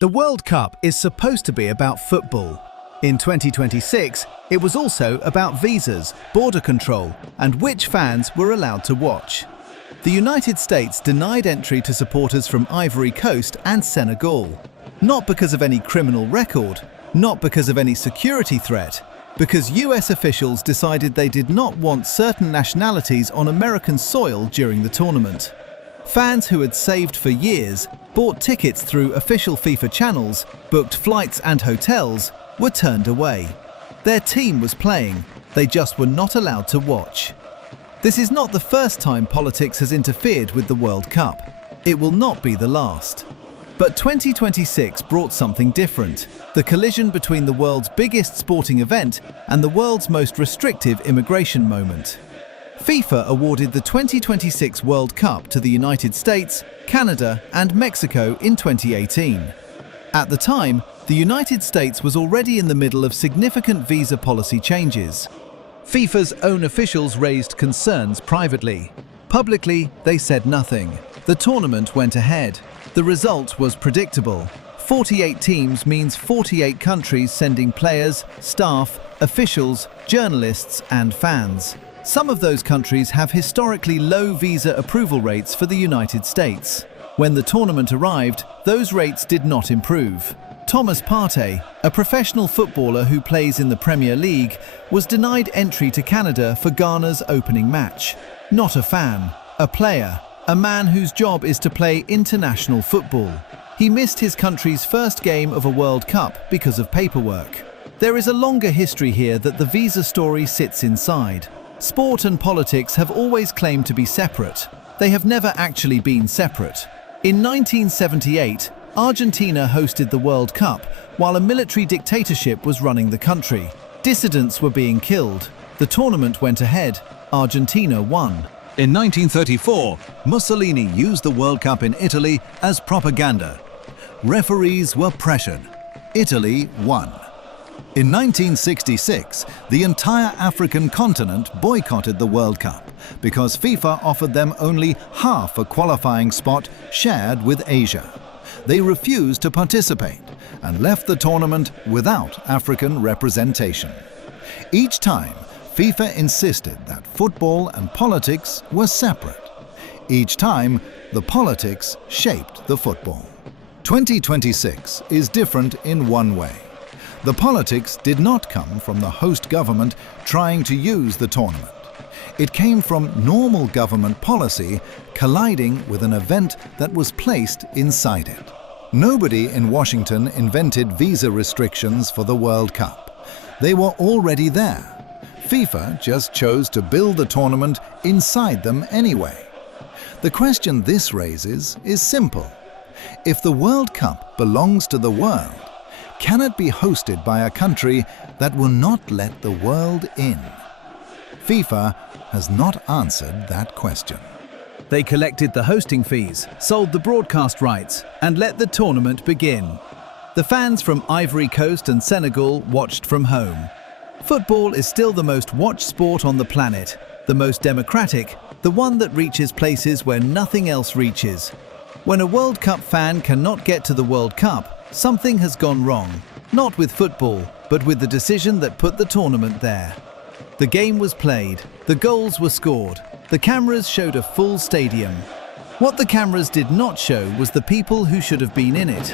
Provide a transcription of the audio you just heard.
The World Cup is supposed to be about football. In 2026, it was also about visas, border control, and which fans were allowed to watch. The United States denied entry to supporters from Ivory Coast and Senegal. Not because of any criminal record, not because of any security threat, because US officials decided they did not want certain nationalities on American soil during the tournament. Fans who had saved for years, bought tickets through official FIFA channels, booked flights and hotels, were turned away. Their team was playing, they just were not allowed to watch. This is not the first time politics has interfered with the World Cup. It will not be the last. But 2026 brought something different, the collision between the world's biggest sporting event and the world's most restrictive immigration moment. FIFA awarded the 2026 World Cup to the United States, Canada, and Mexico in 2018. At the time, the United States was already in the middle of significant visa policy changes. FIFA's own officials raised concerns privately. Publicly, they said nothing. The tournament went ahead. The result was predictable. 48 teams means 48 countries sending players, staff, officials, journalists, and fans. Some of those countries have historically low visa approval rates for the United States. When the tournament arrived, those rates did not improve. Thomas Partey, a professional footballer who plays in the Premier League, was denied entry to Canada for Ghana's opening match. Not a fan, a player, a man whose job is to play international football. He missed his country's first game of a World Cup because of paperwork. There is a longer history here that the visa story sits inside. Sport and politics have always claimed to be separate. They have never actually been separate. In 1978, Argentina hosted the World Cup while a military dictatorship was running the country. Dissidents were being killed. The tournament went ahead. Argentina won. In 1934, Mussolini used the World Cup in Italy as propaganda. Referees were pressured. Italy won. In 1966, the entire African continent boycotted the World Cup because FIFA offered them only half a qualifying spot shared with Asia. They refused to participate and left the tournament without African representation. Each time, FIFA insisted that football and politics were separate. Each time, the politics shaped the football. 2026 is different in one way. The politics did not come from the host government trying to use the tournament. It came from normal government policy colliding with an event that was placed inside it. Nobody in Washington invented visa restrictions for the World Cup. They were already there. FIFA just chose to build the tournament inside them anyway. The question this raises is simple. If the World Cup belongs to the world, can it be hosted by a country that will not let the world in? FIFA has not answered that question. They collected the hosting fees, sold the broadcast rights, and let the tournament begin. The fans from Ivory Coast and Senegal watched from home. Football is still the most watched sport on the planet, the most democratic, the one that reaches places where nothing else reaches. When a World Cup fan cannot get to the World Cup, something has gone wrong, not with football, but with the decision that put the tournament there. The game was played, the goals were scored, the cameras showed a full stadium. What the cameras did not show was the people who should have been in it.